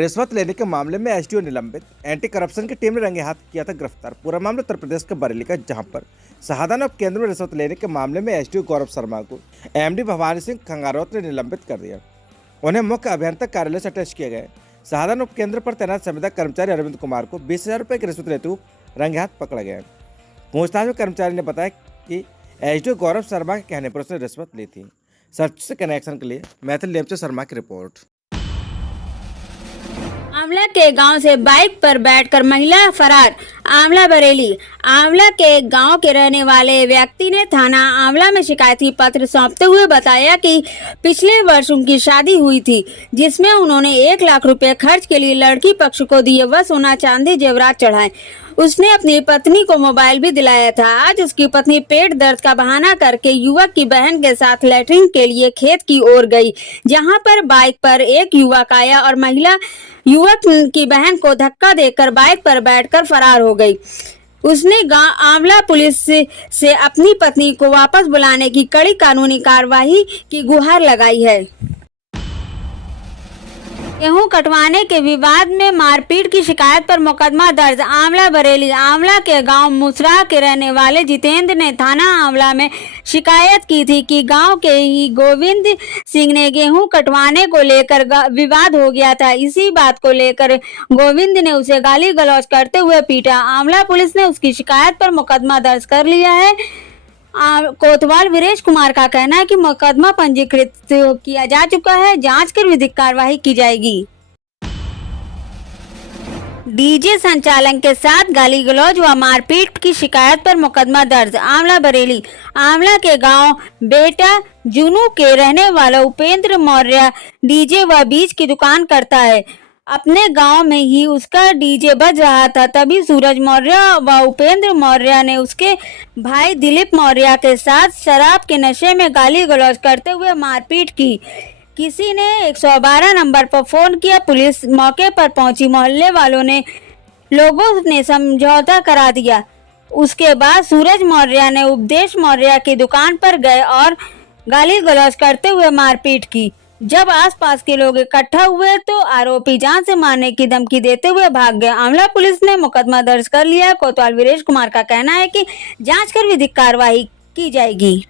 रिश्वत लेने के मामले में एसडीओ निलंबित, एंटी करप्शन की टीम ने रंगे हाथ किया था गिरफ्तार। पूरा मामला उत्तर प्रदेश के बरेली का, जहां पर शहादाना उपकेंद्र में रिश्वत लेने के मामले में एसडीओ गौरव शर्मा को एमडी भवानी सिंह खंगारोत ने निलंबित कर दिया। उन्हें मुख्य अभियंता कार्यालय से अटैच किया गया। शहादाना उपकेंद्र पर तैनात संविदा कर्मचारी अरविंद कुमार को 20,000 रुपये की रिश्वत लेते हुए रंगे हाथ पकड़ा गया। पूछताछ में कर्मचारी ने बताया कि एसडीओ गौरव शर्मा के कहने पर उसने रिश्वत ली थी। सच से कनेक्शन के लिए मैथिल लेम से शर्मा की रिपोर्ट। आंवला के गांव से बाइक पर बैठकर महिला फरार। आंवला बरेली। आंवला के गांव के रहने वाले व्यक्ति ने थाना आंवला में शिकायती पत्र सौंपते हुए बताया कि पिछले वर्ष उनकी शादी हुई थी, जिसमें उन्होंने 1 लाख रुपए खर्च के लिए लड़की पक्ष को दिए व सोना चांदी जेवरात चढ़ाए। उसने अपनी पत्नी को मोबाइल भी दिलाया था। आज उसकी पत्नी पेट दर्द का बहाना करके युवक की बहन के साथ लैट्रिन के लिए खेत की ओर गई, जहां पर बाइक पर एक युवक आया और महिला युवक की बहन को धक्का देकर बाइक पर बैठकर फरार हो गई। उसने आंवला पुलिस से अपनी पत्नी को वापस बुलाने की कड़ी कानूनी कार्रवाई की गुहार लगाई है। गेहूं कटवाने के विवाद में मारपीट की शिकायत पर मुकदमा दर्ज। आंवला बरेली। आंवला के गांव मुसरा के रहने वाले जितेंद्र ने थाना आंवला में शिकायत की थी कि गांव के ही गोविंद सिंह ने गेहूं कटवाने को लेकर विवाद हो गया था। इसी बात को लेकर गोविंद ने उसे गाली गलौज करते हुए पीटा। आंवला पुलिस ने उसकी शिकायत पर मुकदमा दर्ज कर लिया है। कोतवाल वीरेश कुमार का कहना है कि मुकदमा पंजीकृत किया जा चुका है, जांच कर विधिक कार्रवाई की जाएगी। डीजे संचालन के साथ गाली गलौज व मारपीट की शिकायत पर मुकदमा दर्ज। आंवला बरेली। आंवला के गांव बेटा जुनू के रहने वाला उपेंद्र मौर्य डीजे व बीज की दुकान करता है। अपने गांव में ही उसका डीजे बज रहा था, तभी सूरज मौर्य व उपेंद्र मौर्य ने उसके भाई दिलीप मौर्य के साथ शराब के नशे में गाली गलौज करते हुए मारपीट की। किसी ने 112 नंबर पर फोन किया। पुलिस मौके पर पहुंची। मोहल्ले वालों ने लोगों ने समझौता करा दिया। उसके बाद सूरज मौर्य ने उपदेश मौर्य की दुकान पर गए और गाली गलौज करते हुए मारपीट की। जब आसपास के लोग इकट्ठा हुए तो आरोपी जान से मारने की धमकी देते हुए भाग गए। आंवला पुलिस ने मुकदमा दर्ज कर लिया। कोतवाल वीरेश कुमार का कहना है कि जांच कर विधिक कार्रवाई की जाएगी।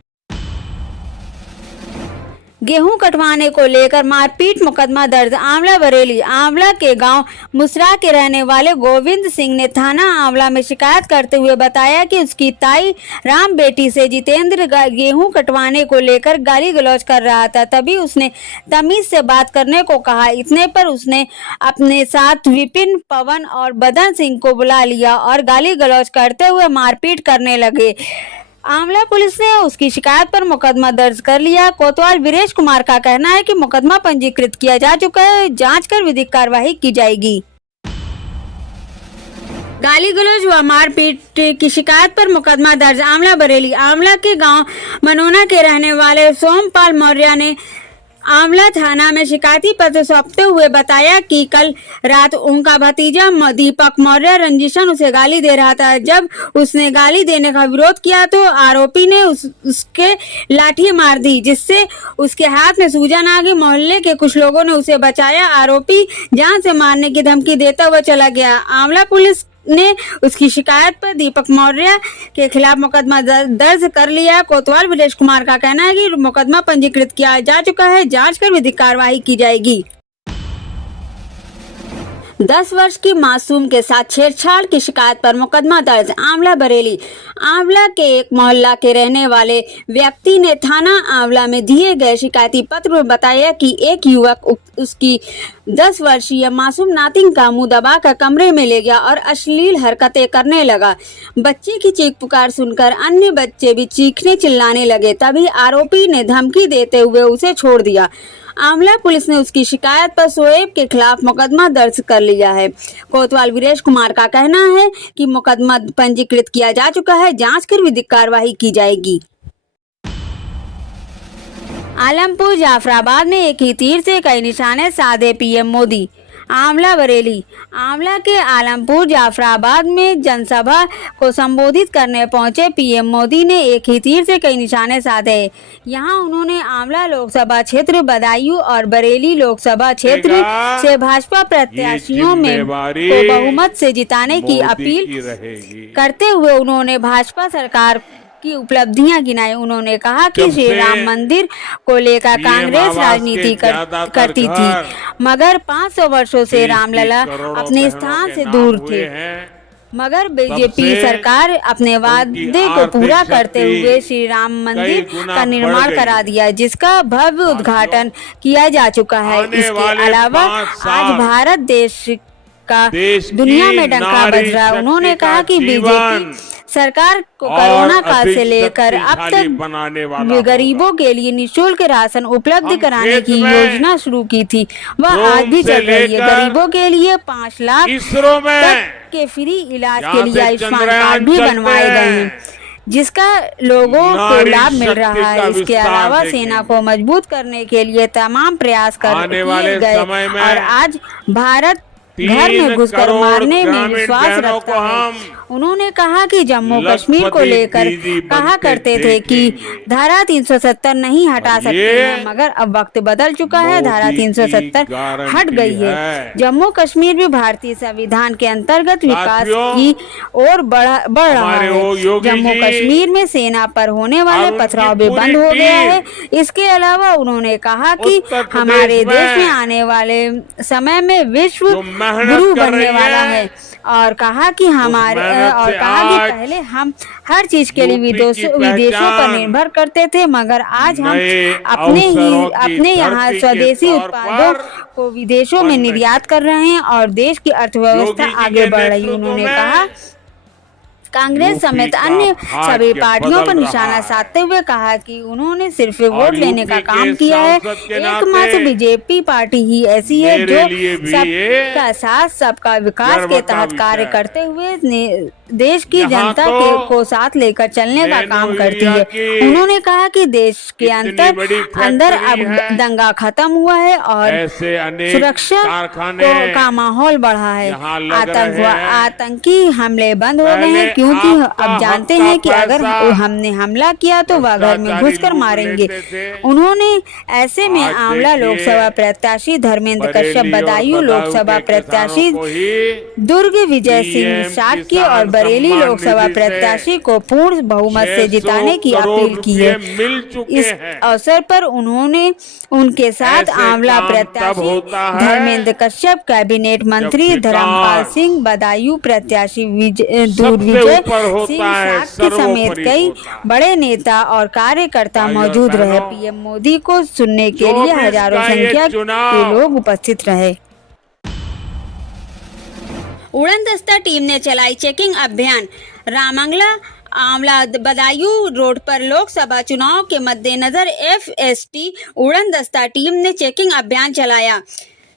गेहूं कटवाने को लेकर मारपीट मुकदमा दर्ज। आंवला बरेली। आंवला के गांव मुसरा के रहने वाले गोविंद सिंह ने थाना आंवला में शिकायत करते हुए बताया कि उसकी ताई राम बेटी से जितेंद्र गेहूं कटवाने को लेकर गाली गलौज कर रहा था, तभी उसने तमीज से बात करने को कहा। इतने पर उसने अपने साथ विपिन, पवन और बदन सिंह को बुला लिया और गाली गलौज करते हुए मारपीट करने लगे। आंवला पुलिस ने उसकी शिकायत पर मुकदमा दर्ज कर लिया। कोतवाल वीरेश कुमार का कहना है कि मुकदमा पंजीकृत किया जा चुका है, जांच कर विधिक कार्रवाई की जाएगी। गाली गलौज व मारपीट की शिकायत पर मुकदमा दर्ज। आंवला बरेली। आंवला के गांव मनोना के रहने वाले सोमपाल मौर्य ने आंवला थाना में शिकायती पत्र सौंपते हुए बताया कि कल रात उनका भतीजा दीपक मौर्य रंजिशन उसे गाली दे रहा था। जब उसने गाली देने का विरोध किया तो आरोपी ने उसके लाठी मार दी, जिससे उसके हाथ में सूजन आ गई। मोहल्ले के कुछ लोगों ने उसे बचाया। आरोपी जान से मारने की धमकी देता हुआ चला गया। आंवला पुलिस ने उसकी शिकायत पर दीपक मौर्य के खिलाफ मुकदमा दर्ज कर लिया। कोतवाल वीरेश कुमार का कहना है कि मुकदमा पंजीकृत किया जा चुका है, जांच कर विधिक कार्रवाई की जाएगी। 10 वर्ष की मासूम के साथ छेड़छाड़ की शिकायत पर मुकदमा दर्ज। आंवला बरेली। आंवला के एक मोहल्ला के रहने वाले व्यक्ति ने थाना आंवला में दिए गए शिकायती पत्र में बताया कि एक युवक उसकी 10 वर्षीय मासूम नातिन का मुंह दबाकर कमरे में ले गया और अश्लील हरकतें करने लगा। बच्चे की चीख पुकार सुनकर अन्य बच्चे भी चीखने चिल्लाने लगे, तभी आरोपी ने धमकी देते हुए उसे छोड़ दिया। आंवला पुलिस ने उसकी शिकायत पर शोएब के खिलाफ मुकदमा दर्ज कर लिया है। कोतवाल वीरेश कुमार का कहना है कि मुकदमा पंजीकृत किया जा चुका है, जांच कर विधिक कार्रवाई की जाएगी। आलमपुर जाफराबाद में एक ही तीर से कई निशाने साधे पीएम मोदी। आंवला बरेली। आंवला के आलमपुर जाफराबाद में जनसभा को संबोधित करने पहुंचे पीएम मोदी ने एक ही तीर से कई निशाने साधे। यहां उन्होंने आंवला लोकसभा क्षेत्र, बदायूं और बरेली लोकसभा क्षेत्र से भाजपा प्रत्याशियों में को बहुमत से जिताने की अपील करते हुए उन्होंने भाजपा सरकार की उपलब्धियां गिनाई। उन्होंने कहा कि श्री राम मंदिर को लेकर कांग्रेस राजनीति करती थी, मगर 500 वर्षों से रामलला अपने स्थान से दूर थे। मगर बीजेपी सरकार अपने वादे को पूरा करते हुए श्री राम मंदिर का निर्माण करा दिया, जिसका भव्य उद्घाटन किया जा चुका है। इसके अलावा आज भारत देश का दुनिया में डंका बज रहा है। उन्होंने कहा कि बीजेपी सरकार को कोरोना काल से लेकर अब तक गरीबों के लिए निःशुल्क राशन उपलब्ध कराने की योजना शुरू की थी, वह आज भी चल रही है। गरीबों के लिए 5 लाख तक के फ्री इलाज के लिए आयुष्मान कार्ड भी बनवाए गए हैं, जिसका लोगों को लाभ मिल रहा है। इसके अलावा सेना को मजबूत करने के लिए तमाम प्रयास किए गए और आज भारत घर में घुसकर मारने में विश्वास रखता है। उन्होंने कहा कि जम्मू कश्मीर को लेकर कहा करते थे कि धारा 370 नहीं हटा सकते हैं, मगर अब वक्त बदल चुका है, धारा 370 हट गई है। जम्मू कश्मीर भी भारतीय संविधान के अंतर्गत विकास की ओर बढ़ रहा है। जम्मू कश्मीर में सेना पर होने वाले पथराव भी बंद हो गया है। इसके अलावा उन्होंने कहा कि हमारे देश में आने वाले समय में विश्व गुरु बनने वाला है और कहा कि पहले हम हर चीज के लिए विदेशों पर निर्भर करते थे, मगर आज हम अपने यहाँ स्वदेशी उत्पादों को विदेशों में निर्यात कर रहे हैं और देश की अर्थव्यवस्था आगे बढ़ रही है। उन्होंने कहा कांग्रेस समेत अन्य सभी पार्टियों पर निशाना साधते हुए कहा कि उन्होंने सिर्फ वोट लेने का काम किया है। एकमात्र बीजेपी पार्टी ही ऐसी है जो सबका साथ सबका विकास के तहत कार्य करते हुए देश की जनता को साथ लेकर चलने का काम करती है। उन्होंने कहा कि देश के अंदर अब दंगा खत्म हुआ है और सुरक्षा का माहौल बढ़ा है। आतंकी हमले बंद हो गए हैं, क्योंकि अब जानते हैं कि अगर हमने हमला किया तो वह घर में घुसकर मारेंगे। उन्होंने ऐसे में आंवला लोकसभा प्रत्याशी धर्मेंद्र कश्यप, बदायूं लोकसभा प्रत्याशी दुर्ग विजय सिंह शाक्य और बरेली लोकसभा प्रत्याशी को पूर्ण बहुमत से जिताने की अपील की है। इस अवसर पर उन्होंने उनके साथ आंवला प्रत्याशी धर्मेंद्र कश्यप, कैबिनेट मंत्री धर्मपाल सिंह, बदायूं प्रत्याशी विजय सिंह शाक्य समेत कई बड़े नेता और कार्यकर्ता मौजूद रहे। पीएम मोदी को सुनने के लिए हजारों संख्या के लोग उपस्थित रहे। उड़नदस्ता टीम ने चलाई चेकिंग अभियान। रामंगला आंवला बदायूं रोड पर लोकसभा चुनाव के मद्देनजर एफएसटी उड़नदस्ता टीम ने चेकिंग अभियान चलाया।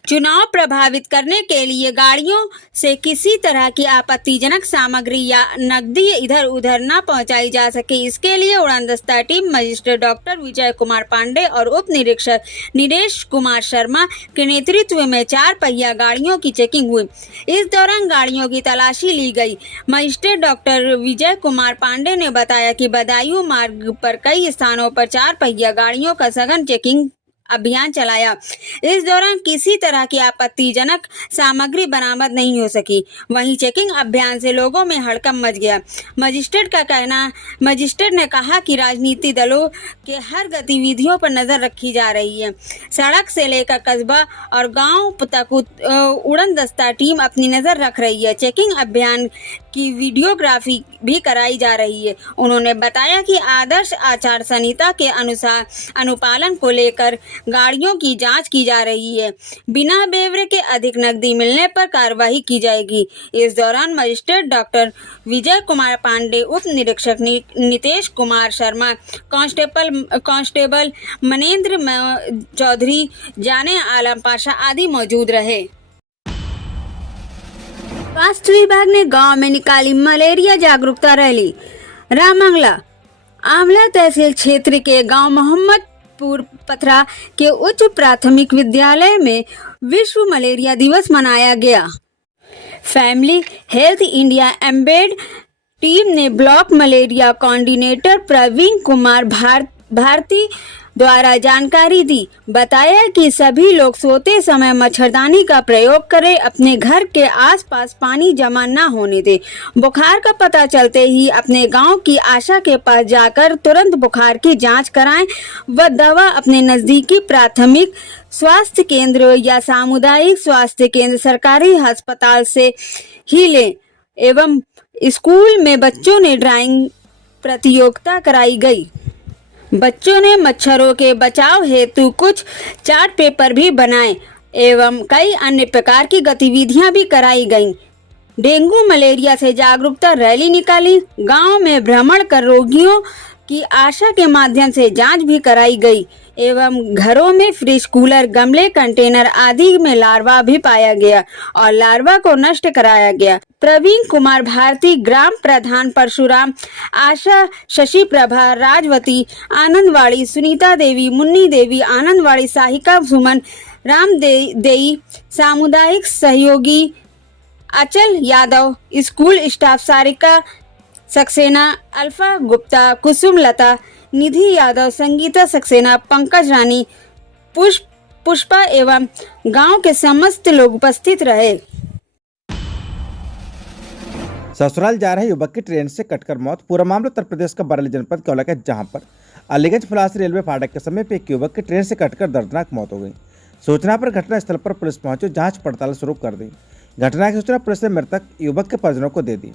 चुनाव प्रभावित करने के लिए गाड़ियों से किसी तरह की आपत्तिजनक सामग्री या नकदी इधर उधर न पहुंचाई जा सके, इसके लिए उड़नदस्ता team magistrate doctor Vijay Kumar Pandey और उप निरीक्षक नीरेश कुमार शर्मा के नेतृत्व में 4 पहिया गाड़ियों की चेकिंग हुई। इस दौरान गाड़ियों की तलाशी ली गई। मजिस्ट्रेट डॉक्टर विजय कुमार पांडे ने बताया कि बदायूं मार्ग पर कई स्थानों पर 4 पहिया गाड़ियों का सघन चेकिंग अभियान चलाया। इस दौरान किसी तरह की आपत्तिजनक सामग्री बरामद नहीं हो सकी। वहीं चेकिंग अभियान से लोगों में हड़कंप मच गया। मजिस्ट्रेट ने कहा कि राजनीतिक दलों के हर गतिविधियों पर नजर रखी जा रही है। सड़क से लेकर कस्बा और गांव तक उड़नदस्ता टीम अपनी नजर रख रही है। चेकिंग अभियान की वीडियोग्राफी भी कराई जा रही है। उन्होंने बताया कि आदर्श आचार संहिता के अनुसार अनुपालन को लेकर गाड़ियों की जांच की जा रही है। बिना ब्यौरे के अधिक नकदी मिलने पर कार्रवाई की जाएगी। इस दौरान मजिस्ट्रेट डॉक्टर विजय कुमार पांडे, उप निरीक्षक नीतेश कुमार शर्मा, कांस्टेबल मनेंद्र चौधरी, जाने आलम पाशा आदि मौजूद रहे। स्वास्थ्य विभाग ने गांव में निकाली मलेरिया जागरूकता रैली। रामंगला आंवला तहसील क्षेत्र के गांव मोहम्मदपुर पथरा के उच्च प्राथमिक विद्यालय में विश्व मलेरिया दिवस मनाया गया। Family health India embed team ने block malaria coordinator Praveen Kumar Bharti द्वारा जानकारी दी। बताया कि सभी लोग सोते समय मच्छरदानी का प्रयोग करें, अपने घर के आसपास पानी जमा न होने दें। बुखार का पता चलते ही अपने गांव की आशा के पास जाकर तुरंत बुखार की जांच कराएं व दवा अपने नजदीकी प्राथमिक स्वास्थ्य केंद्र या सामुदायिक स्वास्थ्य केंद्र सरकारी अस्पताल से ही लें। एवं स्कूल में बच्चों ने ड्राइंग प्रतियोगिता कराई गई। बच्चों ने मच्छरों के बचाव हेतु कुछ चार्ट पेपर भी बनाए एवं कई अन्य प्रकार की गतिविधियां भी कराई गईं। डेंगू मलेरिया से जागरूकता रैली निकाली। गांव में भ्रमण कर रोगियों की आशा के माध्यम से जांच भी कराई गई एवं घरों में फ्रिज, कूलर, गमले, कंटेनर आदि में लार्वा भी पाया गया और लार्वा को नष्ट कराया गया। प्रवीण कुमार भारती, ग्राम प्रधान परशुराम, आशा, शशि प्रभा, राजवती, आनंदवाड़ी, सुनीता देवी, मुन्नी देवी, आनंदवाड़ी, साहिका सुमन, राम देई, सामुदायिक सहयोगी अचल यादव, स्कूल स्टाफ सारिका सक्सेना, अल्फा गुप्ता, कुसुम लता, निधि यादव, संगीता सक्सेना, पंकज रानी, पुष्पा एवं गांव के समस्त लोग उपस्थित रहे। ससुराल जा रहे युवक की ट्रेन से कटकर मौत। पूरा मामला उत्तर प्रदेश का बरेली जनपद का इलाका, जहां पर अलीगंज फलासी रेलवे फाटक के समीप एक युवक की ट्रेन से कटकर दर्दनाक मौत हो गई। सूचना पर घटनास्थल पर पुलिस पहुंची, जांच पड़ताल शुरू कर दी। घटना की सूचना पुलिस ने मृतक युवक के परिजनों को दे दी।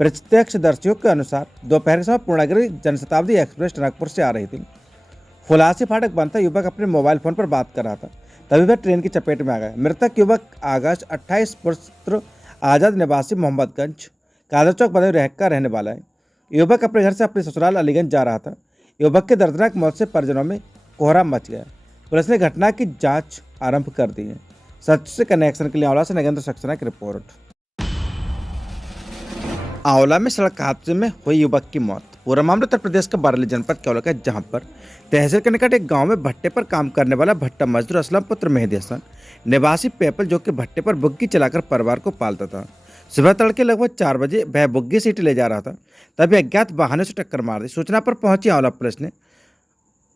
प्रत्यक्षदर्शियों के अनुसार दोपहर के समय पूर्णागिरी जनशताब्दी एक्सप्रेस टनकपुर से आ रही थी। फुलासी फाटक बंद था। युवक अपने मोबाइल फोन पर बात कर रहा था, तभी वह ट्रेन की चपेट में आ गया। मृतक युवक अगस्त 28 पुत्र आजाद निवासी मोहम्मदगंज कादर चौक बदायूं का रहने वाला है। युवक अपने घर से अपने ससुराल अलीगंज जा रहा था। युवक के दर्दनाक मौत से परिजनों में कोहराम मच गया। पुलिस ने घटना की जाँच आरंभ कर दी है। सच से कनेक्शन के लिए आंवला से नगेंद्र सक्सेना की रिपोर्ट। आंवला में सड़क हादसे में हुई युवक की मौत। पूरा मामला उत्तर प्रदेश का बरेली जनपद का इलाका, जहां पर तहसील के निकट एक गांव में भट्टे पर काम करने वाला भट्टा मजदूर असलम पुत्र मेहदी हसन निवासी पेपल, जो कि भट्टे पर बुग्गी चलाकर परिवार को पालता था, सुबह तड़के लगभग 4 बजे वह बुग्गी सीट ले जा रहा था, तभी अज्ञात वाहनों से टक्कर मार दी। सूचना पर पहुंची आंवला पुलिस ने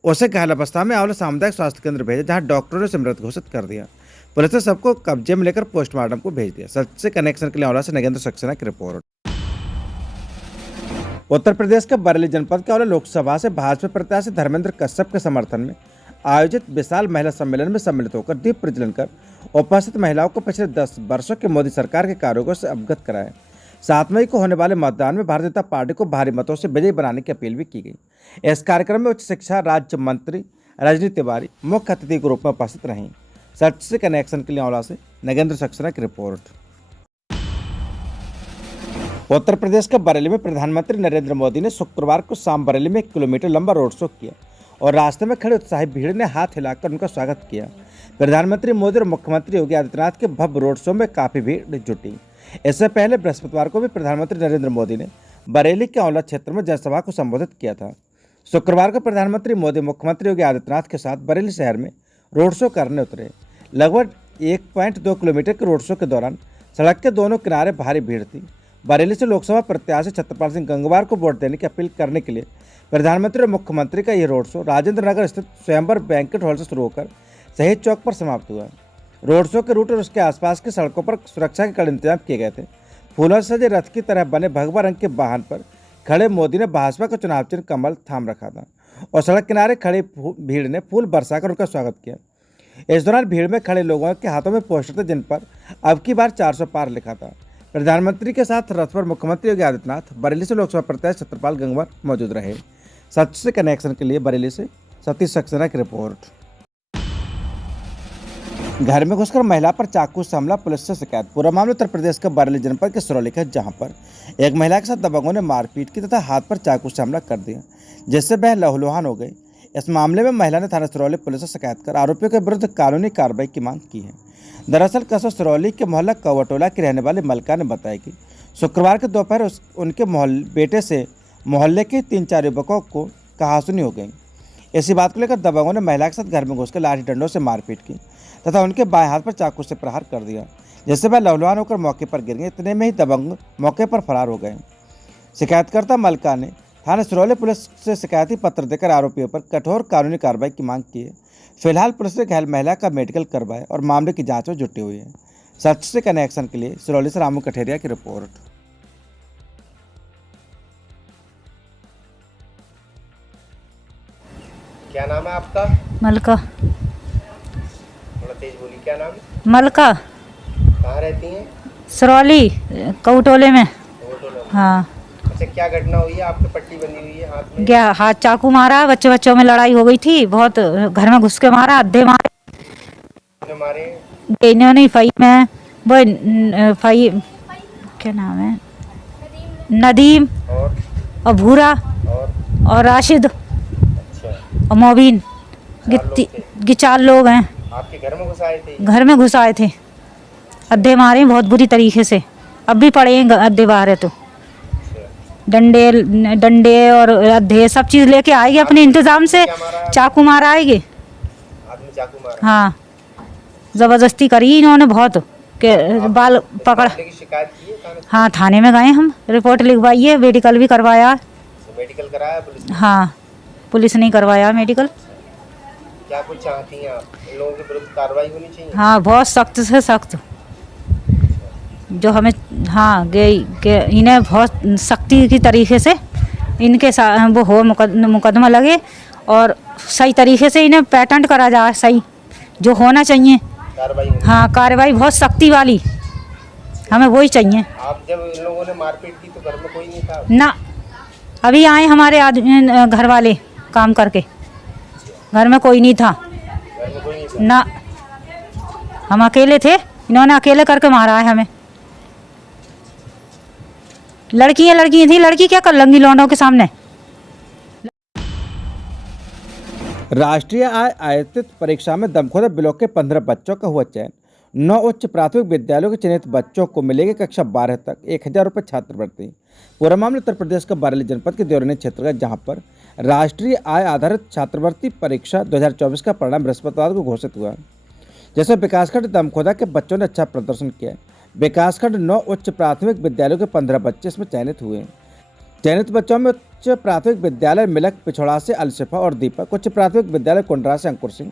उसे घायल अवस्था में आंवला सामुदायिक स्वास्थ्य केंद्र भेजा, जहां डॉक्टरों ने उसे मृत घोषित कर दिया। पुलिस ने सबको कब्जे में लेकर पोस्टमार्टम को भेज दिया। सच से कनेक्शन के लिए आंवला से नगेंद्र सक्सेना की रिपोर्ट। उत्तर प्रदेश के बरेली जनपद के आंवला लोकसभा से भाजपा प्रत्याशी धर्मेंद्र कश्यप के समर्थन में आयोजित विशाल महिला सम्मेलन में सम्मिलित होकर दीप प्रज्वलन कर उपस्थित महिलाओं को पिछले 10 वर्षों के मोदी सरकार के कार्यों से अवगत कराया। 7 मई को होने वाले मतदान में भारतीय जनता पार्टी को भारी मतों से विजयी बनाने की अपील भी की गई। इस कार्यक्रम में उच्च शिक्षा राज्य मंत्री रजनी तिवारी मुख्य अतिथि के रूप में उपस्थित रहीं। सच से कनेक्शन के लिए आंवला से नगेंद्र सक्सेना की रिपोर्ट। उत्तर प्रदेश के बरेली में प्रधानमंत्री नरेंद्र मोदी ने शुक्रवार को शाम बरेली में 1 किलोमीटर लंबा रोड शो किया और रास्ते में खड़े उत्साही भीड़ ने हाथ हिलाकर उनका स्वागत किया। प्रधानमंत्री मोदी और मुख्यमंत्री योगी आदित्यनाथ के भव्य रोड शो में काफी भीड़ जुटी। इससे पहले बृहस्पतिवार को भी प्रधानमंत्री नरेंद्र मोदी ने बरेली के आंवला क्षेत्र में जनसभा को संबोधित किया था। शुक्रवार को प्रधानमंत्री मोदी मुख्यमंत्री योगी आदित्यनाथ के साथ बरेली शहर में रोड शो करने उतरे। लगभग 1.2 किलोमीटर के रोड शो के दौरान सड़क के दोनों किनारे भारी भीड़ थी। बरेली से लोकसभा प्रत्याशी छत्रपाल सिंह गंगवार को वोट देने की अपील करने के लिए प्रधानमंत्री और मुख्यमंत्री का यह रोड शो राजेंद्र नगर स्थित स्वयंवर बैंक्वेट हॉल से शुरू होकर शहीद चौक पर समाप्त हुआ। रोड शो के रूट और उसके आसपास की सड़कों पर सुरक्षा के कड़े इंतजाम किए गए थे। फूलों से सजे रथ की तरह बने भगवा रंग के वाहन पर खड़े मोदी ने भाजपा का चुनाव चिन्ह कमल थाम रखा था और सड़क किनारे खड़ी भीड़ ने फूल बरसाकर उनका स्वागत किया। इस दौरान भीड़ में खड़े लोगों के हाथों में पोस्टर थे जिन पर अब की बार 400 पार लिखा था। प्रधानमंत्री के साथ रथ पर मुख्यमंत्री योगी आदित्यनाथ, बरेली से लोकसभा प्रत्याशी छत्रपाल गंगवार मौजूद रहे। सच से कनेक्शन के लिए बरेली से सतीश सक्सेना की रिपोर्ट। घर में घुसकर महिला पर चाकू से हमला, पुलिस से शिकायत। पूरा मामला उत्तर प्रदेश के बरेली जनपद के सिरौली का, जहां पर एक महिला के साथ दबंगों ने मारपीट की तथा हाथ पर चाकू से हमला कर दिया, जिससे वह लहूलुहान हो गई। इस मामले में महिला ने थाना सिरौली पुलिस से शिकायत कर आरोपियों के विरुद्ध कानूनी कार्रवाई की मांग की है। दरअसल कस्बा सिरौली के मोहल्ला कौवटोला की रहने वाली मलका ने बताया कि शुक्रवार के दोपहर उनके बेटे से मोहल्ले के 3-4 युवकों को कहासुनी हो गई। इसी बात को लेकर दबंगों ने महिला के साथ घर में घुसकर लाठी डंडों से मारपीट की तथा उनके बाएं हाथ पर चाकू से प्रहार कर दिया, जिससे वह लहूलुहान होकर मौके पर गिर गए। इतने में ही दबंग मौके पर फरार हो गए। शिकायतकर्ता मलका ने थाना सिरौली पुलिस से शिकायती पत्र देकर आरोपियों पर कठोर कानूनी कार्रवाई की मांग की है। फिलहाल पुलिस ने घायल महिला का मेडिकल करवाया और मामले की जांच में जुटी हुई है। सच से कनेक्शन के लिए सिरौली से रामू कठेरिया की रिपोर्ट। क्या नाम है आपका? मलका। थोड़ा तेज बोली, क्या नाम है? मलका। कहाँ रहती हैं? सिरौली कौटोले में। होटल में। हाँ। अच्छा, क्या घटना हुई है? आपके पट्टी बनी हुई है हाथ में। क्या हाथ चाकू मारा, बच्चों में लड़ाई हो गई थी, बहुत घर में घुस के मारा, अद्धे मारे। मारे इन्होंने फई में वो फई क्या नाम है, नदीम और भूरा और राशिद अच्छा, और मोबिन, 4 लोग थे। 4 लोग हैं। आपके घर में घुस आए थे? घर में घुस आए थे, अद्धे मारे बहुत बुरी तरीके से, अब भी पड़े हैं अद्धे बाहर है। तो डंडे और अद्धे सब चीज लेके आएगी अपने इंतजाम से। चाकू मारा आएगी। आदमी चाकू मारा? हाँ, जबरदस्ती करी इन्होंने बहुत के बाल पकड़। की शिकायत की है थाने? हाँ, थाने में गए, हम रिपोर्ट लिखवाई है, मेडिकल भी करवाया। मेडिकल कराया पुलिस ने? हाँ, पुलिस ने करवाया मेडिकल। क्या कुछ चाहती हैं आप? इन लोगों के विरुद्ध कार्रवाई होनी चाहिए? हाँ, बहुत सख्त से सख्त, जो हमें हाँ इन्हें बहुत सख्ती की तरीके से इनके साथ वो हो मुकदमा लगे और सही तरीके से इन्हें पेटेंट करा जाए, सही जो होना चाहिए कार्रवाई होनी। हाँ, कार्रवाई बहुत सख्ती वाली, हमें वही चाहिए। आप जब इन लोगों ने मारपीट की तो घर में कोई नहीं था? ना, अभी आए हमारे आदमी घर वाले काम करके, घर में कोई नहीं था। घर में कोई नहीं था? ना, हम अकेले थे, इन्होंने अकेले करके मारा है हमें। लड़की थी, लड़की क्या कर लेंगी लौंडों के सामने। राष्ट्रीय आय आयोजित परीक्षा में दमखोदा ब्लॉक के 15 बच्चों का हुआ चयन। 9 उच्च प्राथमिक विद्यालयों के चयनित बच्चों को मिलेगी कक्षा 12 तक 1000 रुपये छात्रवृत्ति। पूरा मामला उत्तर प्रदेश के बरेली जनपद के देवरिया क्षेत्र का, जहां पर राष्ट्रीय आय आधारित छात्रवृत्ति परीक्षा 2024 का परिणाम बृहस्पतिवार को घोषित हुआ। जैसे विकासखंड दमखोदा के बच्चों ने अच्छा प्रदर्शन किया। विकासखंड 9 उच्च प्राथमिक विद्यालयों के 15 बच्चे इसमें चयनित हुए। चयनित बच्चों में उच्च प्राथमिक विद्यालय मिलक पिछोड़ा से अलशिफा और दीपक, उच्च प्राथमिक विद्यालय कुंडरा से अंकुर सिंह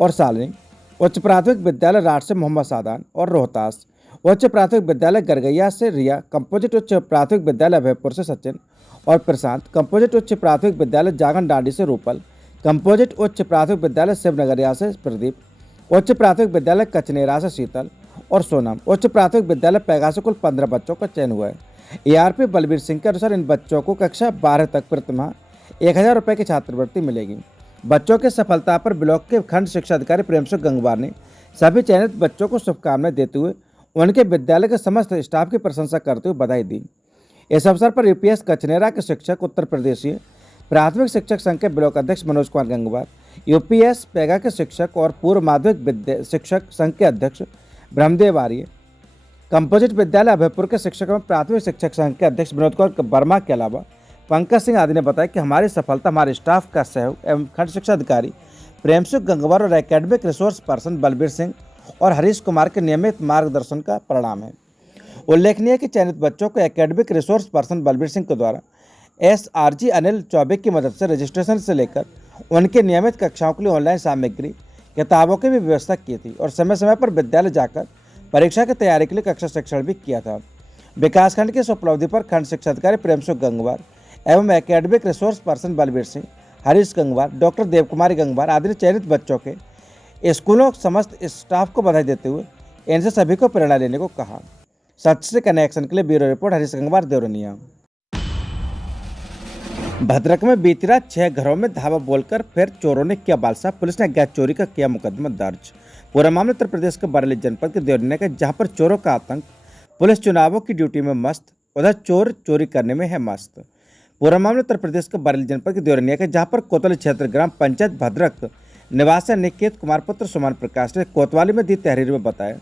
और सालिनी, उच्च प्राथमिक विद्यालय राठ से मोहम्मद सादान और रोहतास, उच्च प्राथमिक विद्यालय गरगैया से रिया, कंपोजिट उच्च प्राथमिक विद्यालय अभयपुर से सचिन और प्रशांत, कंपोजिट उच्च प्राथमिक विद्यालय जागन डांडी से रूपल, कंपोजिट उच्च प्राथमिक विद्यालय शिवनगरिया से प्रदीप, उच्च प्राथमिक विद्यालय कचनेरा से शीतल और सोनम, उच्च प्राथमिक विद्यालय पैगा से कुल 15 बच्चों का चयन हुआ है। ARP बलबीर सिंह के अनुसार इन बच्चों को कक्षा 12 तक प्रतिमाह 1000 रुपये की छात्रवृत्ति मिलेगी। बच्चों की सफलता पर ब्लॉक के खंड शिक्षा अधिकारी प्रेम सिंह गंगवार ने सभी चयनित बच्चों को शुभकामनाएं देते हुए उनके विद्यालय के समस्त स्टाफ की प्रशंसा करते हुए बधाई दी। इस अवसर पर UPS कचनेरा के शिक्षक, उत्तर प्रदेशीय प्राथमिक शिक्षक संघ के ब्लॉक अध्यक्ष मनोज कुमार गंगवार, UPS पैगा के शिक्षक और पूर्व माध्यमिक शिक्षक संघ के अध्यक्ष ब्रह्मदेव आर्य, कंपोजिट विद्यालय अभयपुर के शिक्षक एवं प्राथमिक शिक्षक संघ के अध्यक्ष विनोद कुमार वर्मा के अलावा पंकज सिंह आदि ने बताया कि हमारी सफलता हमारे स्टाफ का सहयोग एवं खंड शिक्षा अधिकारी प्रेम सिंह गंगवार और academic resource person Balbir Singh और हरीश कुमार के नियमित मार्गदर्शन का परिणाम है। उल्लेखनीय है कि चयनित बच्चों को academic resource person Balbir Singh के द्वारा SRG अनिल चौबे की मदद से रजिस्ट्रेशन से लेकर उनके नियमित कक्षाओं के लिए ऑनलाइन सामग्री, किताबों की भी व्यवस्था की थी और समय समय पर विद्यालय जाकर परीक्षा की तैयारी के लिए कक्षा शिक्षण भी किया था। विकासखंड की इस उपलब्धि पर खंड शिक्षा अधिकारी प्रेम सिंह गंगवार एवं academic resource person Balbir Singh, Harish Gangwar, doctor Devkumari Gangwar आदि ने चयनित बच्चों के स्कूलों समस्त स्टाफ को बधाई देते हुए इनसे सभी को प्रेरणा लेने को कहा। सच से कनेक्शन के लिए ब्यूरो रिपोर्ट हरीश गंगवार, देवरिया। भद्रक में बीती रात 6 घरों में धावा बोलकर फिर चोरों ने किया बालसाफ। पुलिस ने अज्ञात चोरी का किया मुकदमा दर्ज। पूरा मामला उत्तर प्रदेश के बरेली जनपद के देवरिया का, जहां पर चोरों का आतंक। पुलिस चुनावों की ड्यूटी में मस्त, उधर चोर चोरी करने में है मस्त। पूरा मामला उत्तर प्रदेश के बरेली जनपद के देवरिया का, जहां पर कोतवाली क्षेत्र ग्राम पंचायत भद्रक निवासी निकेत कुमार पुत्र सुमन प्रकाश ने कोतवाली में दी तहरीर में बताया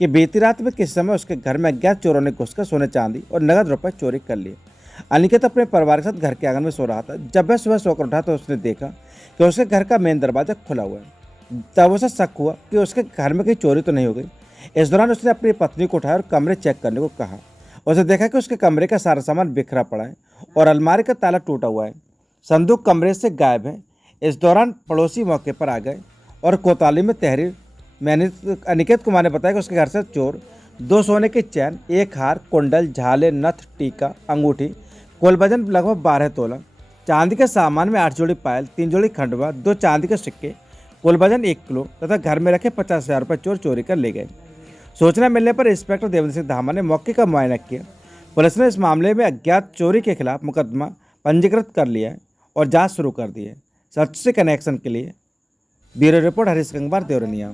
कि बीती रात में किस समय उसके घर में अज्ञात चोरों ने घुसकर सोने चांदी और नगद रुपए चोरी कर लिए। अनिकेत अपने परिवार के साथ घर के आंगन में सो रहा था। जब वह सुबह सोकर उठा तो उसने देखा कि उसके घर का मेन दरवाजा खुला हुआ है। तब उसे शक हुआ कि उसके घर में कहीं चोरी तो नहीं हो गई। इस दौरान उसने अपनी पत्नी को उठाया और कमरे चेक करने को कहा। उसे देखा कि उसके कमरे का सारा सामान बिखरा पड़ा है और अलमारी का ताला टूटा हुआ है। संदूक कमरे से गायब है। इस दौरान पड़ोसी मौके पर आ गए और कोतवाली में तहरीर अनिकेत कुमार ने बताया कि उसके घर से चोर 2 सोने के चैन, 1 हार, कुंडल, झाले, नथ, टीका, अंगूठी, कुल वजन लगभग 12 तोला, चांदी के सामान में 8 जोड़ी पायल, 3 जोड़ी खंडवा, 2 चांदी के सिक्के, कुल वजन 1 किलो तथा घर में रखे 50,000 रुपये चोर चोरी कर ले गए। सूचना मिलने पर इंस्पेक्टर देवेंद्र सिंह धामा ने मौके का मुआयना किया। पुलिस ने इस मामले में अज्ञात चोरी के खिलाफ मुकदमा पंजीकृत कर लिया है और जांच शुरू कर दी है। सच से कनेक्शन के लिए ब्यूरो रिपोर्ट हरीश गंगवार, देवरनिया।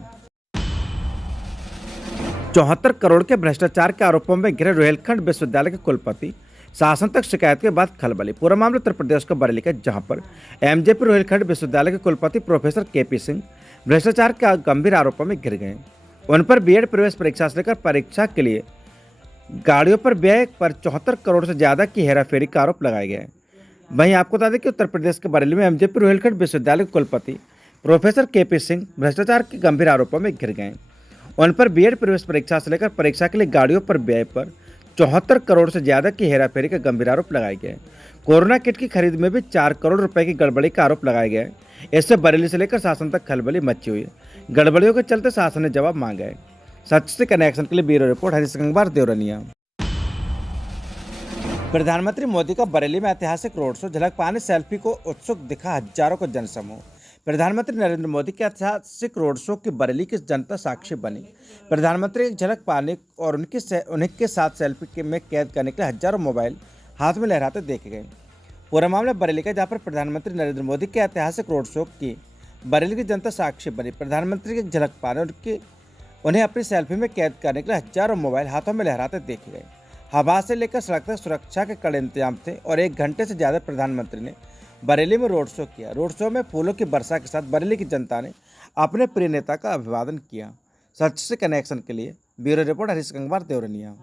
74 करोड़ के भ्रष्टाचार के आरोपों में घिरे रोहिलखंड विश्वविद्यालय के कुलपति शासन तक शिकायत के बाद खलबली। पूरा मामला उत्तर प्रदेश का बरेली का, जहां पर एमजेपी रोहिलखंड विश्वविद्यालय के कुलपति प्रोफेसर केपी सिंह भ्रष्टाचार के गंभीर आरोपों में घिर गए। उन पर बीएड प्रवेश परीक्षा से लेकर परीक्षा के लिए गाड़ियों पर व्यय पर 74 करोड़ से ज्यादा की हेराफेरी का आरोप लगाए गए। वहीं आपको बता दें कि उत्तर प्रदेश के बरेली में एमजेपी रोहिलखंड विश्वविद्यालय के कुलपति प्रोफेसर केपी सिंह भ्रष्टाचार के गंभीर आरोपों में घिर गए। उन पर बीएड प्रवेश परीक्षा से लेकर परीक्षा के लिए गाड़ियों पर व्यय पर 74 करोड़ से ज्यादा की हेराफेरी का गंभीर आरोप लगाए गए। कोरोना किट की खरीद में भी 4 करोड़ रुपए की गड़बड़ी का आरोप लगाया गया है। इससे बरेली से लेकर शासन तक खलबली मची हुई है। गड़बड़ियों के चलते शासन ने जवाब मांगा है। सच से कनेक्शन के लिए ब्यूरो रिपोर्ट हरीश गंगवार, देवरनिया। प्रधानमंत्री मोदी का बरेली में ऐतिहासिक रोड शो, झलक पाने सेल्फी को उत्सुक दिखा हजारों का जनसमूह। प्रधानमंत्री नरेंद्र मोदी के ऐतिहासिक रोड शो की बरेली की जनता साक्षी बनी। प्रधानमंत्री की झलक पाने और उनके साथ सेल्फी में कैद करने के लिए हजारों मोबाइल हाथ में लहराते देखे गए। पूरा मामला बरेली का, जहाँ पर प्रधानमंत्री नरेंद्र मोदी के ऐतिहासिक रोड शो की बरेली की जनता साक्षी बनी। प्रधानमंत्री की झलक पाने और उन्हें अपनी सेल्फी में कैद करने के लिए हजारों मोबाइल हाथों में लहराते देखे गए। हवा से लेकर सड़क तक सुरक्षा के कड़े इंतजाम थे और 1 घंटे से ज़्यादा प्रधानमंत्री ने बरेली में रोड शो किया। रोड शो में फूलों की वर्षा के साथ बरेली की जनता ने अपने प्रिय नेता का अभिवादन किया। सच से कनेक्शन के लिए ब्यूरो रिपोर्ट हरीश गंगवार, देवरनिया।